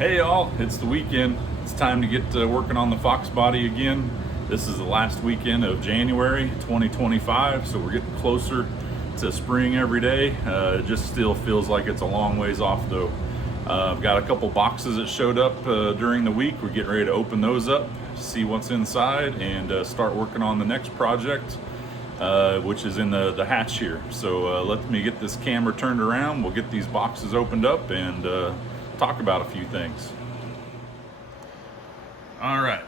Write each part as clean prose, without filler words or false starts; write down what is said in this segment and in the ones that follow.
Hey y'all, it's the weekend. It's time to get working on the Foxbody again. This is the last weekend of January 2025, so we're getting closer to spring every day. It just still feels like it's a long ways off though. I've got a couple boxes that showed up during the week. We're getting ready to open those up, see what's inside, and start working on the next project, which is in the hatch here. So let me get this camera turned around. We'll get these boxes opened up and talk about a few things. All right,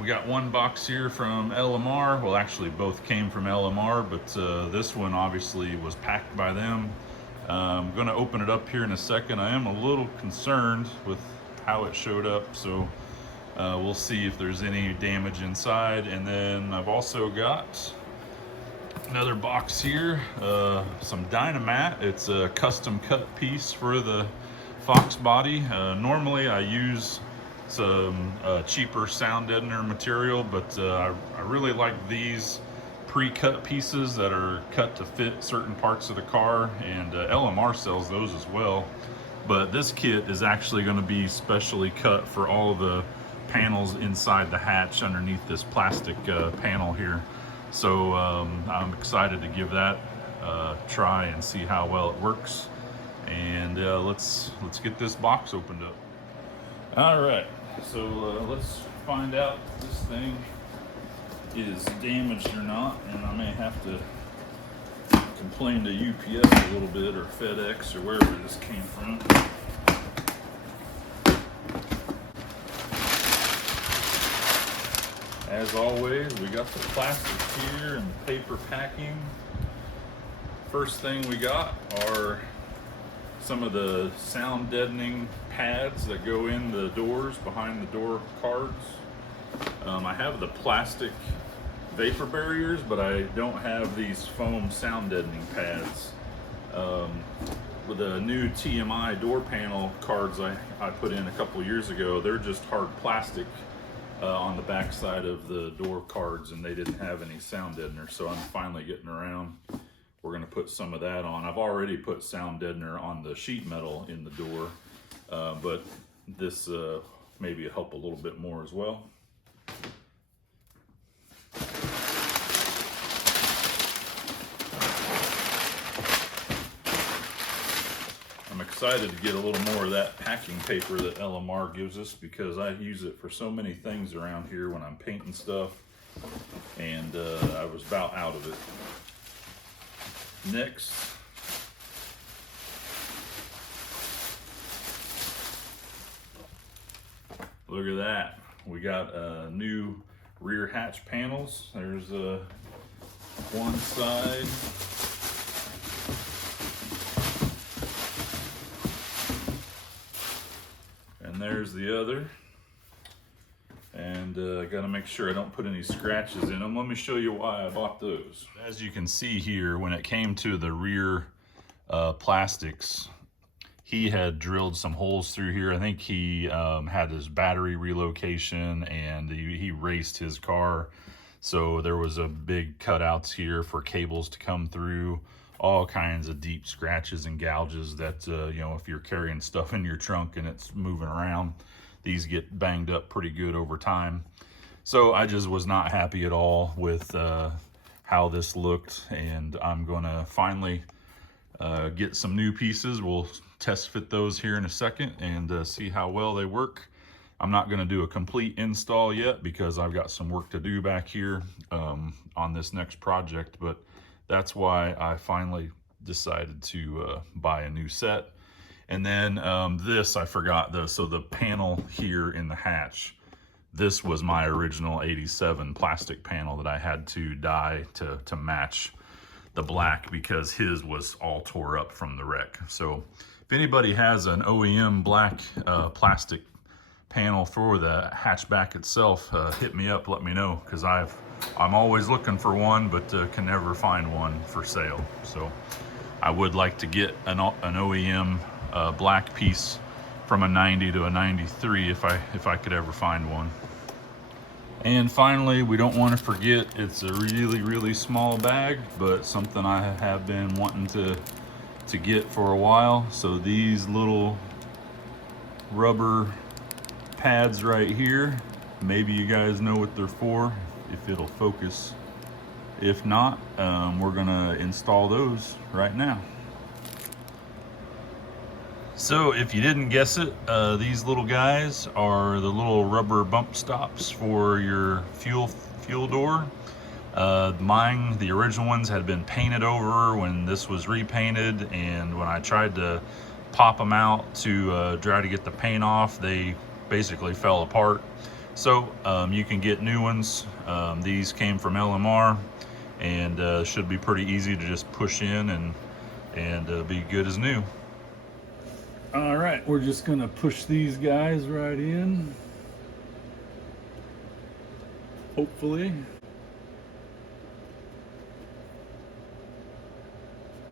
we got one box here from LMR. Well, actually both came from LMR, but this one obviously was packed by them. I'm gonna open it up here in a second. I am a little concerned with how it showed up, so we'll see if there's any damage inside. And then I've also got another box here, some Dynamat. It's a custom cut piece for the Foxbody. Normally I use some cheaper sound deadener material, but I really like these pre-cut pieces that are cut to fit certain parts of the car, and LMR sells those as well. But this kit is actually going to be specially cut for all of the panels inside the hatch underneath this plastic panel here. So I'm excited to give that a try and see how well it works. And let's get this box opened up. All right, so let's find out if this thing is damaged or not, and I may have to complain to UPS a little bit, or FedEx, or wherever this came from. As always, we got the plastic here and the paper packing. First thing we got are some of the sound deadening pads that go in the doors, behind the door cards. I have the plastic vapor barriers, but I don't have these foam sound deadening pads. With the new TMI door panel cards I put in a couple years ago, they're just hard plastic on the back side of the door cards, and they didn't have any sound deadener, so I'm finally getting around. We're going to put some of that on. I've already put sound deadener on the sheet metal in the door, but this maybe will help a little bit more as well. I'm excited to get a little more of that packing paper that LMR gives us, because I use it for so many things around here when I'm painting stuff, and I was about out of it. Next, look at that. We got new rear hatch panels. There's one side. And there's the other. And I gotta make sure I don't put any scratches in them. Let me show you why I bought those. As you can see here, when it came to the rear plastics, he had drilled some holes through here. I think he had his battery relocation, and he raced his car. So there was a big cutouts here for cables to come through, all kinds of deep scratches and gouges that, you know, if you're carrying stuff in your trunk and it's moving around, these get banged up pretty good over time. So I just was not happy at all with how this looked, and I'm gonna finally get some new pieces. We'll test fit those here in a second and see how well they work. I'm not gonna do a complete install yet because I've got some work to do back here on this next project, but that's why I finally decided to buy a new set. And then this, I forgot though, so the panel here in the hatch, this was my original 87 plastic panel that I had to dye to match the black, because his was all tore up from the wreck. So if anybody has an OEM black plastic panel for the hatchback itself, hit me up, let me know, because I'm always looking for one, but can never find one for sale. So I would like to get an OEM black piece from a 90 to a 93 if I could ever find one. And finally, we don't want to forget, it's a really small bag, but something I have been wanting to get for a while. So these little rubber pads right here. Maybe you guys know what they're for, if it'll focus. If not, we're gonna install those right now. So if you didn't guess it, these little guys are the little rubber bump stops for your fuel door. Mine, the original ones, had been painted over when this was repainted, and when I tried to pop them out to try to get the paint off, they basically fell apart. So you can get new ones. These came from LMR, and should be pretty easy to just push in and be good as new. All right, we're just gonna push these guys right in, hopefully.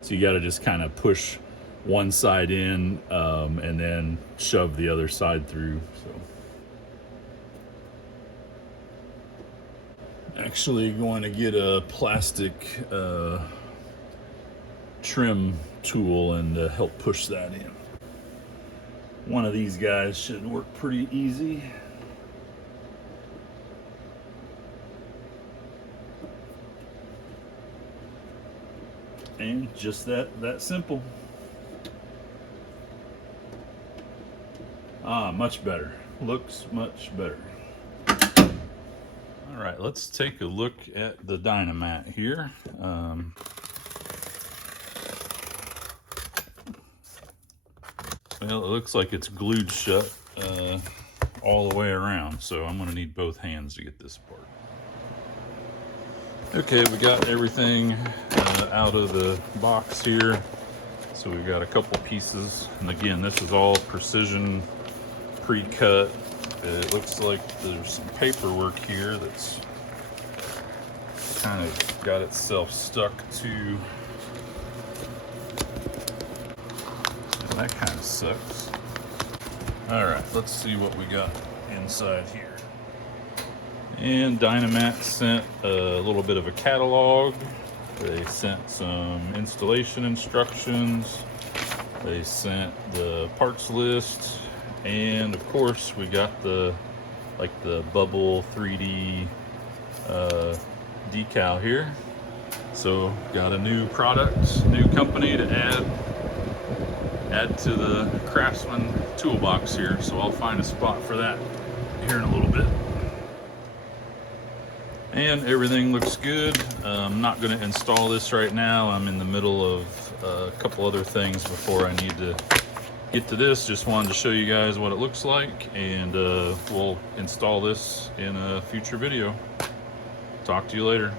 So you gotta just kind of push one side in and then shove the other side through. So actually going to get a plastic trim tool and help push that in. One of these guys should work pretty easy. And just that simple. Much better. Looks much better. All right, let's take a look at the Dynamat here. Well, it looks like it's glued shut all the way around, so I'm gonna need both hands to get this apart. Okay, we got everything out of the box here. So we've got a couple pieces, and again, this is all precision pre-cut. It looks like there's some paperwork here that's kind of got itself stuck to. That kind of sucks. All right, let's see what we got inside here. And Dynamat sent a little bit of a catalog. They sent some installation instructions. They sent the parts list. And of course, we got the bubble 3D decal here. So got a new product, new company to add to the Craftsman toolbox here. So I'll find a spot for that here in a little bit. And everything looks good. I'm not going to install this right now. I'm in the middle of a couple other things before I need to get to this. Just wanted to show you guys what it looks like, and we'll install this in a future video. Talk to you later.